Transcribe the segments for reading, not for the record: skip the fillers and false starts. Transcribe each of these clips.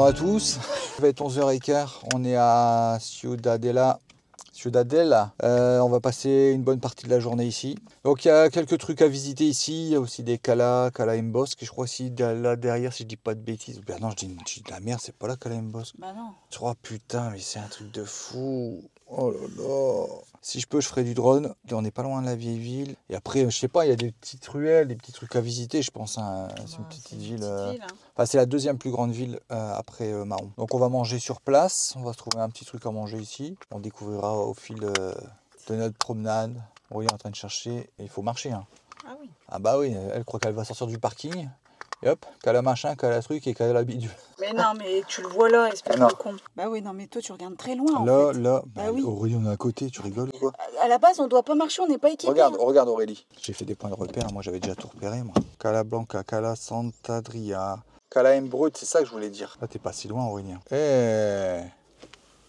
Bonjour à tous, il va être 11h15, on est à Ciudadela. On va passer une bonne partie de la journée ici. Donc il y a quelques trucs à visiter ici, il y a aussi des Cala Embosque, je crois aussi là derrière si je dis pas de bêtises. Ben non, je dis de la merde, c'est pas là Cala Embosque. Bah non. Oh putain, mais c'est un truc de fou. Oh là là. Si je peux, je ferai du drone. On n'est pas loin de la vieille ville. Et après, je sais pas, il y a des petites ruelles, des petits trucs à visiter, je pense. Hein. C'est une petite ville. Hein. Enfin, c'est la deuxième plus grande ville après Mahon. Donc on va manger sur place. On va se trouver un petit truc à manger ici. On découvrira au fil de notre promenade. Oui, on est en train de chercher. Et il faut marcher. Hein. Ah oui. Ah bah oui, elle croit qu'elle va sortir du parking. Et hop, qu'elle a machin, qu'elle a truc et qu'elle a bidule. Mais non, mais tu le vois là, espèce de con. Bah oui, non, mais toi tu regardes très loin. Là, bah oui. Aurélie, on est à côté, tu rigoles ou quoi? À la base, on doit pas marcher, on n'est pas équipé. Regarde Aurélie. J'ai fait des points de repère, moi j'avais déjà tout repéré, moi. Cala Blanca, Cala Sant'Adria, Cala Embrut, c'est ça que je voulais dire. Là, t'es pas si loin, Aurélie.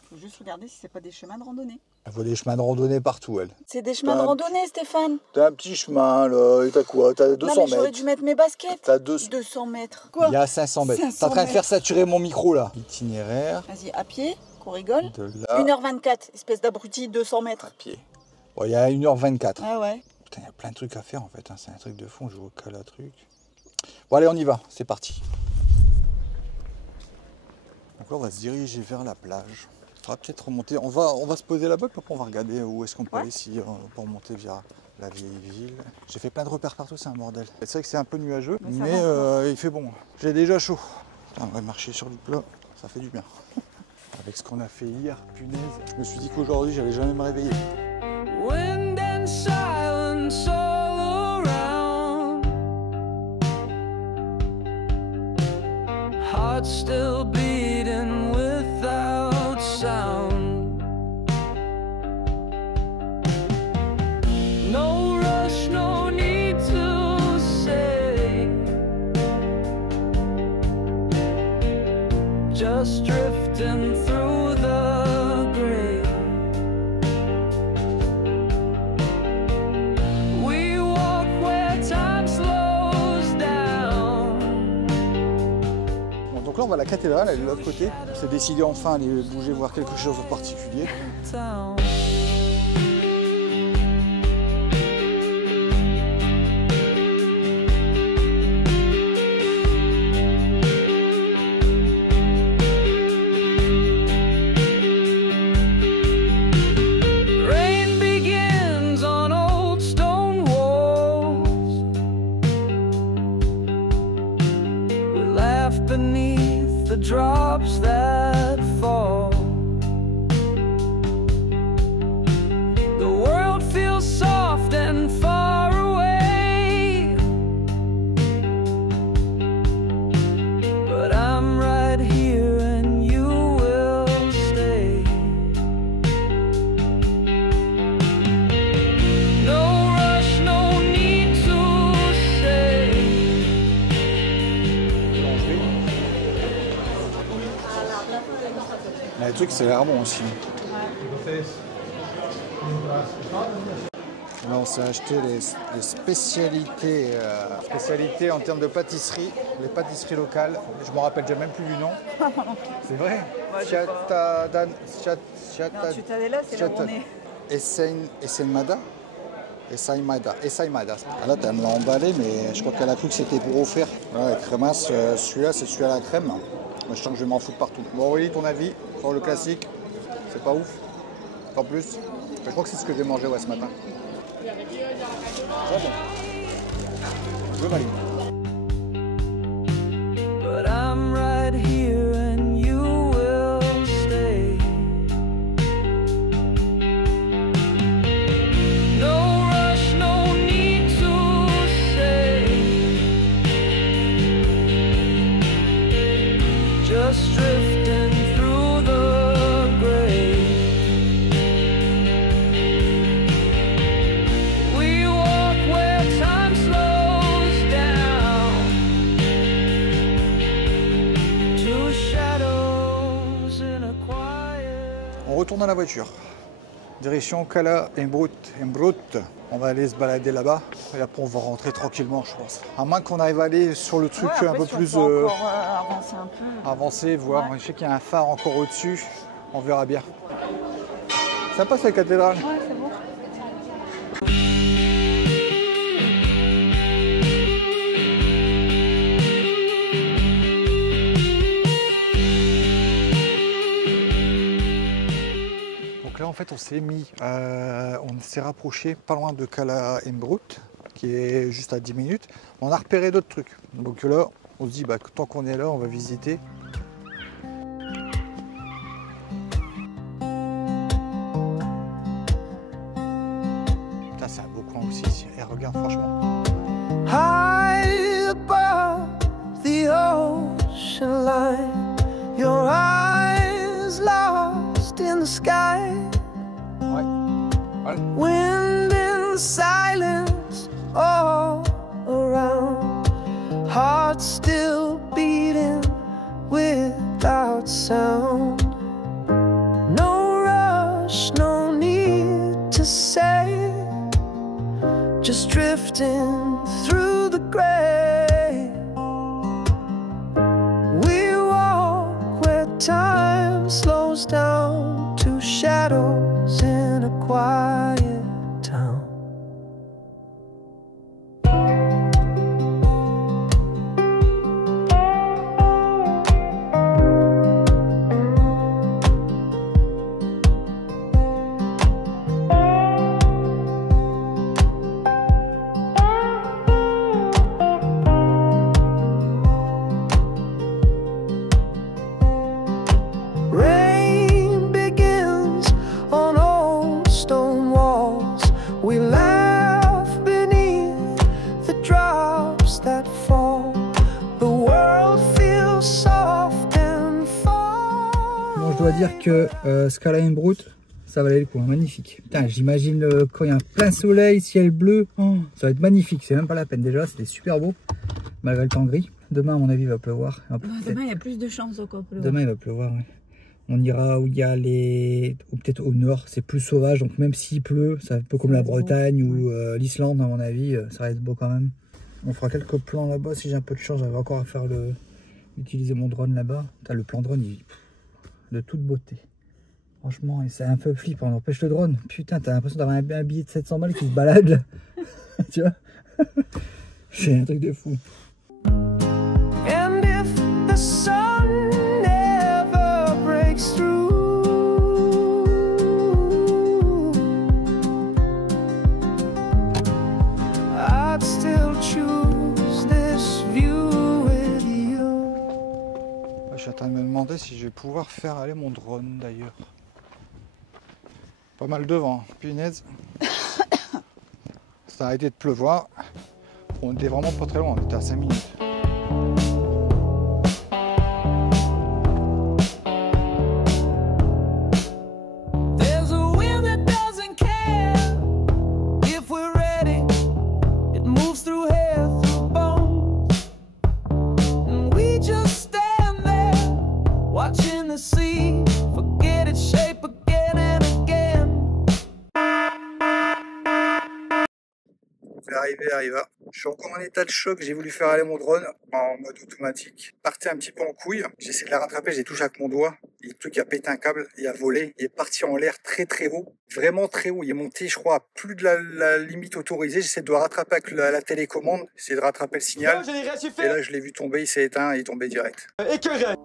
Faut juste regarder si c'est pas des chemins de randonnée. Elle voit des chemins de randonnée partout, elle. C'est des chemins de randonnée, Stéphane. T'as un petit chemin, là, et t'as quoi? T'as 200 non, mais mètres. J'aurais dû mettre mes baskets. T'as 200 mètres. Quoi? Il y a 500 mètres. T'es en train de faire saturer mon micro, là. Itinéraire. Vas-y, à pied, qu'on rigole. De là. 1h24, espèce d'abruti, 200 mètres. À pied. Bon, il y a 1h24. Ah ouais. Putain, il y a plein de trucs à faire, en fait. Hein. C'est un truc de fond, je vois qu'à la truc. Bon, allez, on y va. C'est parti. Donc là, on va se diriger vers la plage. On va peut-être remonter. On va se poser là-bas, puis après on va regarder où est-ce qu'on peut aller si on remonter via la vieille ville. J'ai fait plein de repères partout, c'est un bordel. C'est vrai que c'est un peu nuageux, mais il fait bon. J'ai déjà chaud. On va marcher sur du plat, ça fait du bien. Avec ce qu'on a fait hier, punaise, je me suis dit qu'aujourd'hui, j'allais jamais me réveiller. Wind and silence all around. Heart still beating without sound. No rush, no need to say. Just drifting through the gray. We walk where time slows down. Bon, donc là on va à la cathédrale, elle est de l'autre côté. On s'est décidé enfin d'aller bouger, voir quelque chose en particulier. Rain begins on old stone walls. We laugh beneath the drops that fall. The world feels soft and far away, but I'm right here and you will stay. No rush, no need to say. Les trucs, c'est l'air bon aussi. Là, on s'est acheté les spécialités, spécialités en termes de pâtisserie, les pâtisseries locales. Je me rappelle déjà même plus du nom. C'est vrai. Ciutadella, c'est là où on est. Essaimada. Ah là, elle me l'a emballé, mais je crois qu'elle a cru que c'était pour offert. Ouais, crémasse, celui-là, c'est celui à la crème. Moi, je sens que je vais m'en foutre partout. Bon, Aurélie, ton avis sur le classique? C'est pas ouf? En plus, je crois que c'est ce que j'ai mangé ce matin. Très bon. Je valide. But I'm right here and you will stay. No rush, no need to say. Just drifting through the gray. We walk where time slows down. Two shadows in a quiet. On retourne à la voiture. Direction Cala Embrut. On va aller se balader là-bas et après on va rentrer tranquillement, je pense. À moins qu'on arrive à aller sur le truc un peu plus avancer un peu. Avancer, voir. Ouais. Je sais qu'il y a un phare encore au-dessus. On verra bien. Ça passe la cathédrale. Ouais, c'est bon. En fait, on s'est rapproché pas loin de Cala Embrut, qui est juste à 10 minutes. On a repéré d'autres trucs. Donc là, on se dit, bah, tant qu'on est là, on va visiter. Putain, c'est un beau coin aussi ici. Et regarde, franchement. High above the ocean line, your eyes lost in the sky. Wind in silence all around, heart still beating without sound. No rush, no need to say, just drifting through the gray. We walk where time slows down to shadows in a quiet town. Je dois dire que Cala Embrut, ça valait le coup, hein, magnifique. Putain, j'imagine quand il y a un plein soleil, ciel bleu, oh, ça va être magnifique, c'est même pas la peine. Déjà, c'était super beau, malgré le temps gris. Demain, à mon avis, il va pleuvoir. Demain, il y a plus de chances encore pleuvoir. Demain, il va pleuvoir, ouais. On ira où il y a les... ou peut-être au nord, c'est plus sauvage, donc même s'il pleut, c'est un peu comme la Bretagne ou l'Islande, à mon avis, ça va être beau quand même. On fera quelques plans là-bas, si j'ai un peu de chance, j'avais encore à faire utiliser mon drone là-bas. Le plan drone, il... de toute beauté. Franchement, c'est un peu flippant. On empêche le drone. Putain, t'as l'impression d'avoir un billet de 700 balles qui se balade là. Tu vois. C'est un truc de fou. And if the sun never breaks through, I'd still choose this view with you. Je suis en train de me demander si je vais pouvoir faire aller mon drone d'ailleurs. Pas mal de vent, punaise. Ça a arrêté de pleuvoir. On était vraiment pas très loin, on était à 5 minutes. Arriva. Je suis encore en état de choc, j'ai voulu faire aller mon drone en mode automatique. Parti un petit peu en couille, j'ai essayé de la rattraper, j'ai touché avec mon doigt. Et le truc a pété un câble, il a volé, il est parti en l'air très très haut, vraiment très haut. Il est monté, je crois, à plus de la limite autorisée. J'essaie de le rattraper avec la télécommande, j'essaie de rattraper le signal. Non, et là, je l'ai vu tomber, il s'est éteint, il est tombé direct. Écœuré.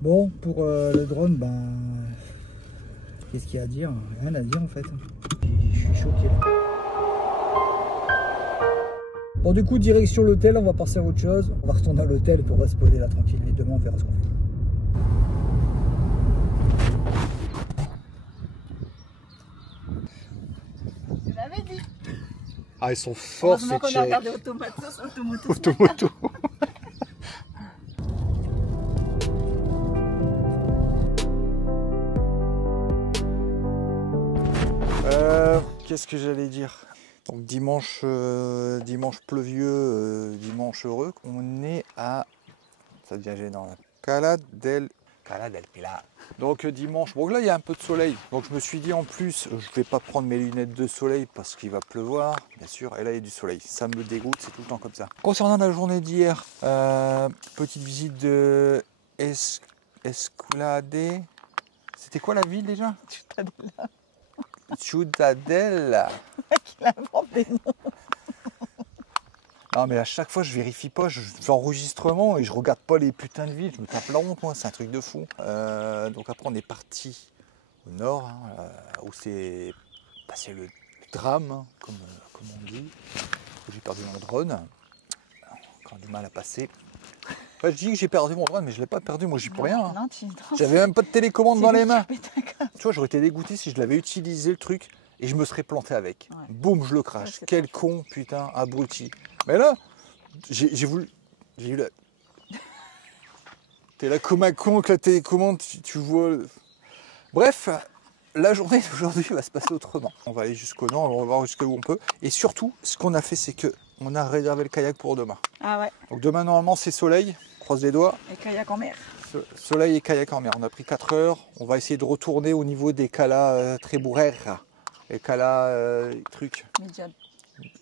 Bon, pour le drone, ben, qu'est-ce qu'il y a à dire? Rien à dire en fait. Je suis choqué là. Bon, du coup, direction l'hôtel, on va passer à autre chose. On va retourner à l'hôtel pour se poser là tranquille. Et demain, on verra ce qu'on fait. Je l'avais dit. Ah, ils sont forts ces qu'on a regardé Automoto. qu'est-ce que j'allais dire? Donc dimanche, dimanche pluvieux, dimanche heureux. On est à, ça devient gênant là, Cala del Pilar. Donc dimanche, bon là il y a un peu de soleil. Donc je me suis dit en plus, je vais pas prendre mes lunettes de soleil parce qu'il va pleuvoir, bien sûr. Et là il y a du soleil, ça me dégoûte, c'est tout le temps comme ça. Concernant la journée d'hier, petite visite de Esculade. C'était quoi la ville déjà? Ciudadela. Il invente des noms. Non mais à chaque fois je vérifie pas, je fais enregistrement et je regarde pas les putains de villes, je me tape la honte moi, c'est un truc de fou. Donc après on est parti au nord, hein, où c'est passé le drame, hein, comme on dit. J'ai perdu mon drone, encore du mal à passer. Enfin, je dis que j'ai perdu mon drone mais je l'ai pas perdu, moi j'y peux rien. Hein. J'avais même pas de télécommande dans les mains. Tu vois, j'aurais été dégoûté si je l'avais utilisé le truc et je me serais planté avec. Ouais. Boum, je le crache. Ouais, quel con, putain, abruti. Mais là, j'ai voulu. J'ai eu la. T'es là comme un con avec la télécommande, tu vois. Bref, la journée d'aujourd'hui va se passer autrement. On va aller jusqu'au nord, on va voir jusqu'où on peut. Et surtout, ce qu'on a fait, c'est qu'on a réservé le kayak pour demain. Ah ouais. Donc demain, normalement, c'est soleil. Croise les doigts. Et kayak en mer. Soleil et kayak en mer. On a pris 4 heures. On va essayer de retourner au niveau des Cala Trebourère. Les Cala trucs. Médiane.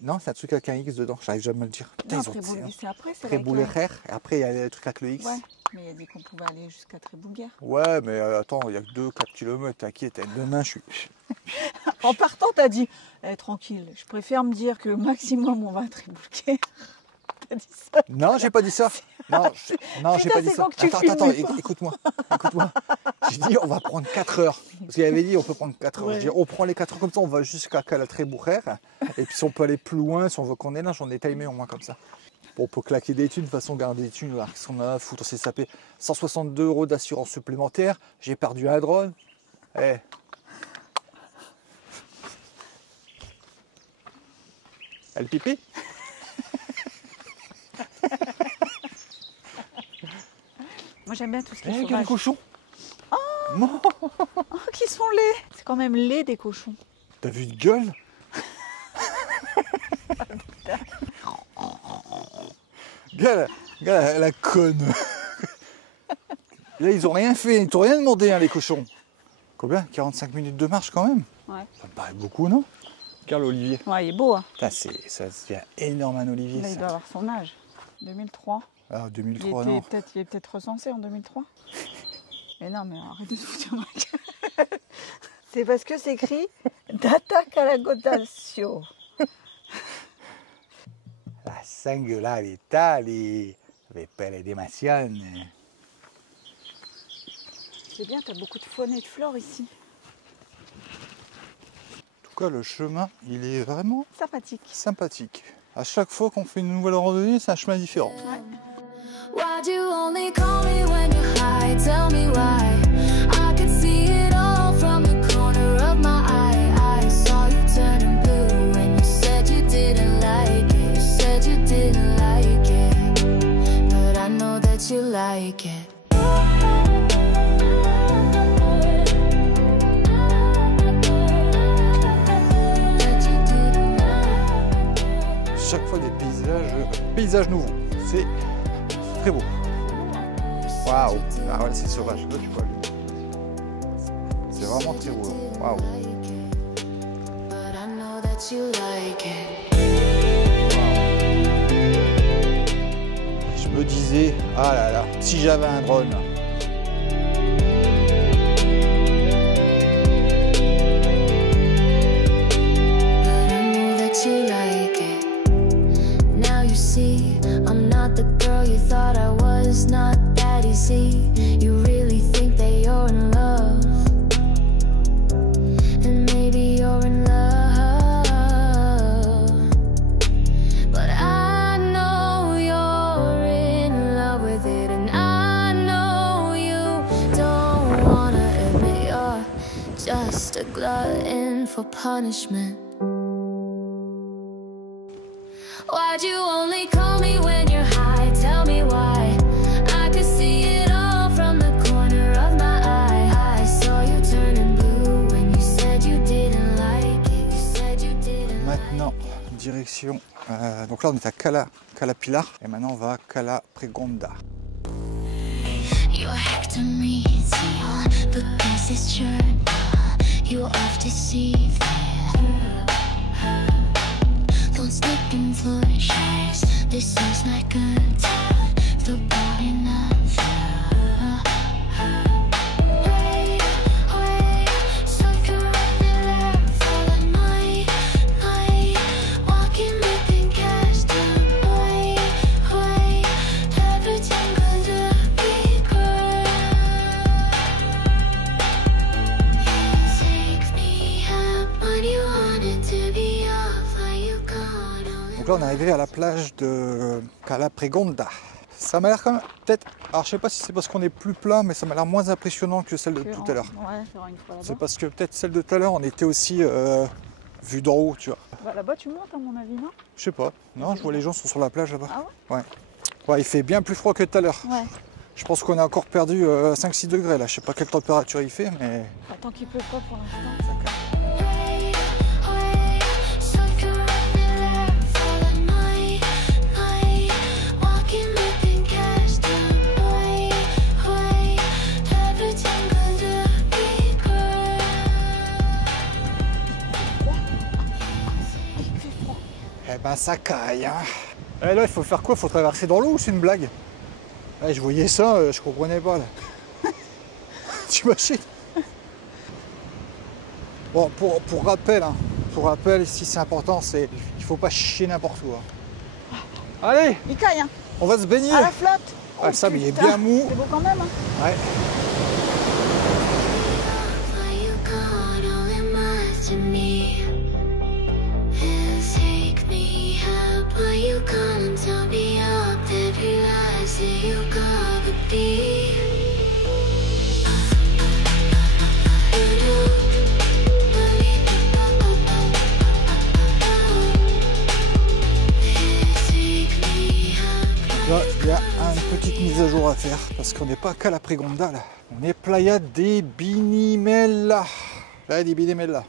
Non, c'est un truc avec un X dedans, j'arrive jamais à le dire. Non, c'est après, c'est Trebourère. Et après, il y a le truc avec le X. Ouais, mais il a dit qu'on pouvait aller jusqu'à Trebourère. Ouais, mais attends, il y a que 2-4 km. T'inquiète, demain, je suis. En partant, t'as dit tranquille, je préfère me dire que maximum on va à Trebourère. T'as dit ça? Non, j'ai pas dit ça. Non, j'ai pas dit ça. Attends, écoute-moi. J'ai dit on va prendre 4 heures. Parce qu'il avait dit on peut prendre 4 heures. Ouais. Je dis on prend les 4 heures comme ça, on va jusqu'à Cala Trebourère. Et puis si on peut aller plus loin, si on veut qu'on est là, j'en ai timé au moins comme ça. Bon, pour claquer des thunes, de toute façon garder des thunes, qu'est-ce qu'on a à foutre? On s'est sapé 162 € d'assurance supplémentaire. J'ai perdu un drone. Eh. Elle pipi? Moi j'aime bien tout ce qui est sauvage. Les cochons. Oh, qui sont laids. C'est quand même laid des cochons. T'as vu de gueule? Regarde la conne. Là ils ont rien fait, ils t'ont rien demandé hein, les cochons. Combien? 45 minutes de marche quand même? Ouais. Ça me paraît beaucoup, non? Regarde l'olivier. Ouais, il est beau. Hein. Putain, ça devient énorme un olivier. Là, il doit avoir son âge. 2003. Ah, 2003, il est peut-être recensé en 2003. Mais non, mais arrête de foutre ma gueule. C'est parce que c'est écrit Data Calagotasio. La singolarità di Pere di Massiane. C'est bien, t'as beaucoup de faune et de flore ici. En tout cas, le chemin, il est vraiment sympathique. À chaque fois qu'on fait une nouvelle randonnée, c'est un chemin différent. Ouais. Why'd you only call me when you're high? Tell me why. I could see it all from the corner of my eye. I saw you turning blue and you said you didn't like it. You said you didn't like it, but I know that you like it. Chaque fois des paysages nouveaux. C'est très beau. Waouh! Ah ouais, c'est sauvage. Là, tu vois. C'est vraiment très beau. Waouh! Je me disais, ah là là, si j'avais un drone. I'm not the girl you thought I was, not that easy. You really think that you're in love, and maybe you're in love, but I know you're in love with it, and I know you don't wanna admit you're just a glutton for punishment. Why'd you only call me when you're high? Tell me why. I could see it all from the corner of my eye. I saw you turning blue when you said you didn't like it. You said you direction. Donc là, on est à Cala Pilar. Et maintenant, on va à Cala Pregonda. Donc là on est arrivé à la plage de Cala Pregonda. Ça m'a l'air quand même peut-être, alors je sais pas si c'est parce qu'on est plus plat, mais ça m'a l'air moins impressionnant que celle de tout à l'heure. Ouais, c'est parce que peut-être celle de tout à l'heure on était aussi vue d'en haut, tu vois. Bah, là-bas tu montes à mon avis, non? Je sais pas, non, je vois les gens sont sur la plage là-bas. Ah ouais? Ouais. Ouais, il fait bien plus froid que tout à l'heure. Ouais. Je pense qu'on a encore perdu 5-6 degrés là, je sais pas quelle température il fait, mais... Tant qu'il pleut pas pour l'instant. Eh ben ça caille, hein. Et là il faut faire quoi? Faut traverser dans l'eau ou c'est une blague? Ouais, je voyais ça, je comprenais pas là. T'imagines? Bon, pour rappel, hein, si c'est important, c'est il faut pas chier n'importe où. Hein. Allez, il caille, hein. On va se baigner. À la flotte. Ah, oh, ça, mais il est putain. bien mou. C'est beau quand même, hein. Ouais. Là, il y a une petite mise à jour à faire parce qu'on n'est pas qu'à la Pregonda là. On est Playa de Binimella. Playa de Binimella.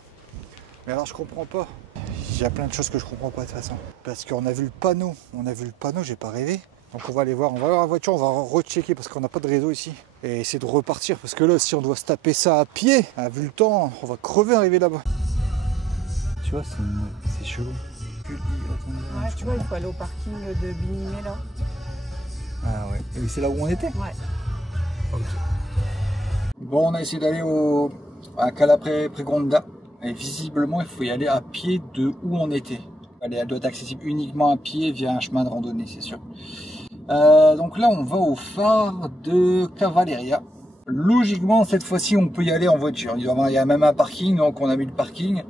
Mais alors je comprends pas. Il y a plein de choses que je comprends pas de toute façon. Parce qu'on a vu le panneau. J'ai pas rêvé. Donc on va aller voir. On va voir la voiture, on va rechecker parce qu'on n'a pas de réseau ici. Et essayer de repartir parce que là, si on doit se taper ça à pied, vu le temps, on va crever arriver là-bas. Tu vois, c'est chelou. Ouais, tu vois, il faut aller au parking de Binimella. Ah ouais. Et c'est là où on était? Ouais. Ok. Bon, on a essayé d'aller à Cala Pregonda. Et visiblement, il faut y aller à pied de où on était. Elle doit être accessible uniquement à pied via un chemin de randonnée, c'est sûr. Donc là, on va au phare de Cavalleria. Logiquement, cette fois-ci, on peut y aller en voiture. Il y a même un parking, donc on a mis le parking.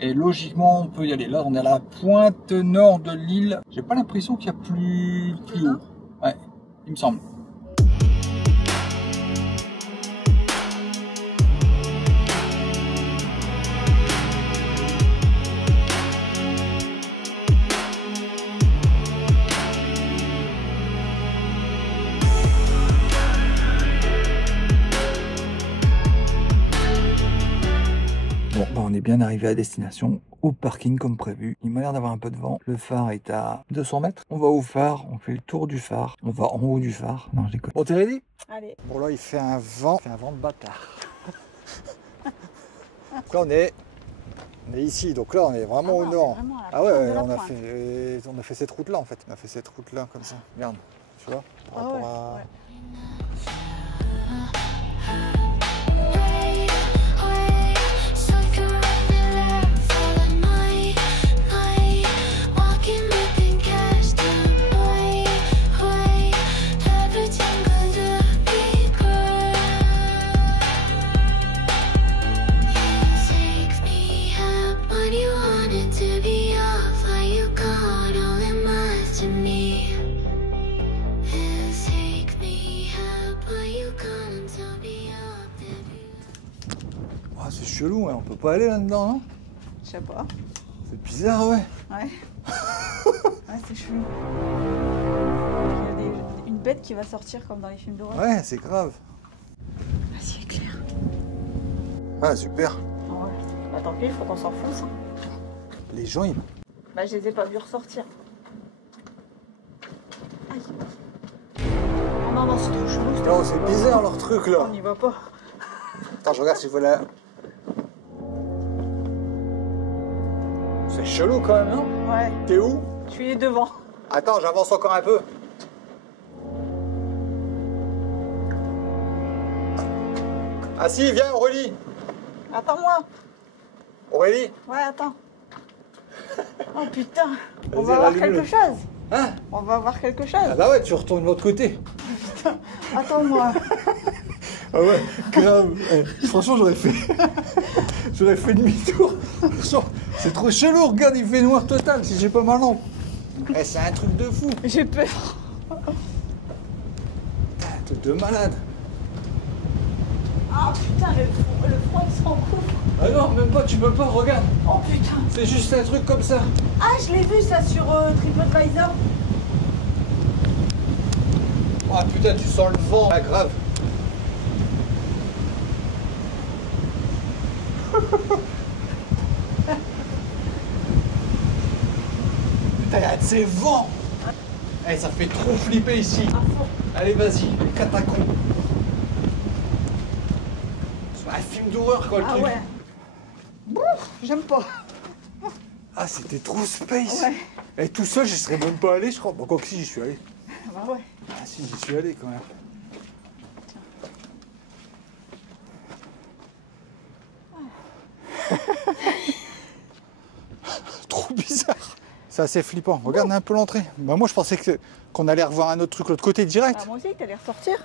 Et logiquement, on peut y aller. Là, on est à la pointe nord de l'île. J'ai pas l'impression qu'il y a plus haut. Ouais, il me semble. Bon, on est bien arrivé à destination, au parking comme prévu. Il m'a l'air d'avoir un peu de vent. Le phare est à 200 mètres. On va au phare, on fait le tour du phare. On va en haut du phare. Non, je déconne. Bon, t'es ready? Allez. Bon, là, il fait un vent de bâtard. Donc là, on est ici. Donc là, on est vraiment au nord. Ah ouais, on a fait cette route-là, en fait. On a fait cette route-là, comme ça. Regarde, tu vois? Par rapport à... ouais. C'est chelou, hein. On peut pas aller là-dedans, non? Je sais pas. C'est bizarre, ouais. Ouais. Ouais, c'est chelou. Il y a une bête qui va sortir comme dans les films d'horreur. Ouais, c'est grave. Ah, c'est clair. Ah, super. Ah ouais. Bah tant pis, il faut qu'on s'enfonce. Hein. Les gens, Bah, je les ai pas vus ressortir. Aïe. Oh non, non, c'est trop chelou. Non, c'est bizarre leur truc là. On n'y va pas. Attends, je regarde si je vois la... C'est chelou quand même, non? Ouais. T'es où? Je suis devant. Attends, j'avance encore un peu. Ah si, viens Aurélie. Attends-moi. Aurélie? Ouais, attends. Oh putain. On Vas-y, va voir rallume-le. quelque chose. Hein? On va voir quelque chose. Ah bah ouais, tu retournes de l'autre côté. Attends-moi. Ah ouais, grave. Franchement, j'aurais fait demi-tour. C'est trop chelou, regarde, il fait noir total si j'ai pas ma lampe. C'est un truc de fou. J'ai peur. Un truc de malade. Ah putain, le front il s'en couvre. Ah non, même pas, tu peux pas, regarde. Oh putain. C'est juste un truc comme ça. Ah, je l'ai vu ça sur TripAdvisor. Ah putain, tu sens le vent. Ah grave. Putain, il y a de ces vents. Eh, ça fait trop flipper ici. À fond. Allez, vas-y, les catacombes. C'est un film d'horreur quoi le Ah truc. ouais. Bouf, j'aime pas. Ah, c'était trop space. Ouais. Et tout seul, j'y serais même pas allé, je crois. Bon, quoi que si, j'y suis allé. Bah ouais. Ah si, j'y suis allé quand même. Trop bizarre. C'est assez flippant. Regarde un peu l'entrée. Bah, moi, je pensais qu'on allait revoir un autre truc l'autre côté direct. Bah, moi aussi, t'allais ressortir.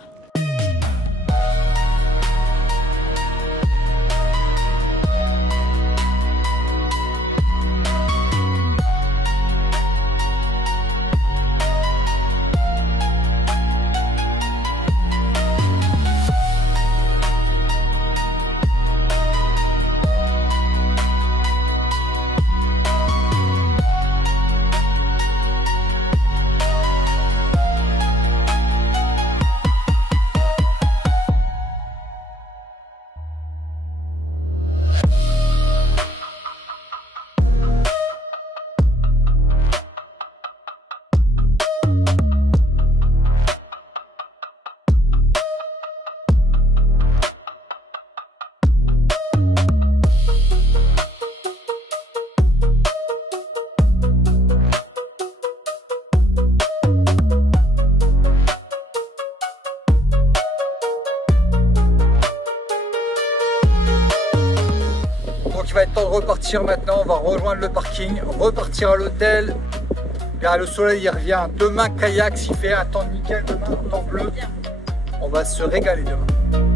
Donc il va être temps de repartir maintenant, on va rejoindre le parking, repartir à l'hôtel. Là, le soleil il revient. Demain kayak, s'il fait un temps nickel, demain temps bleu. On va se régaler demain.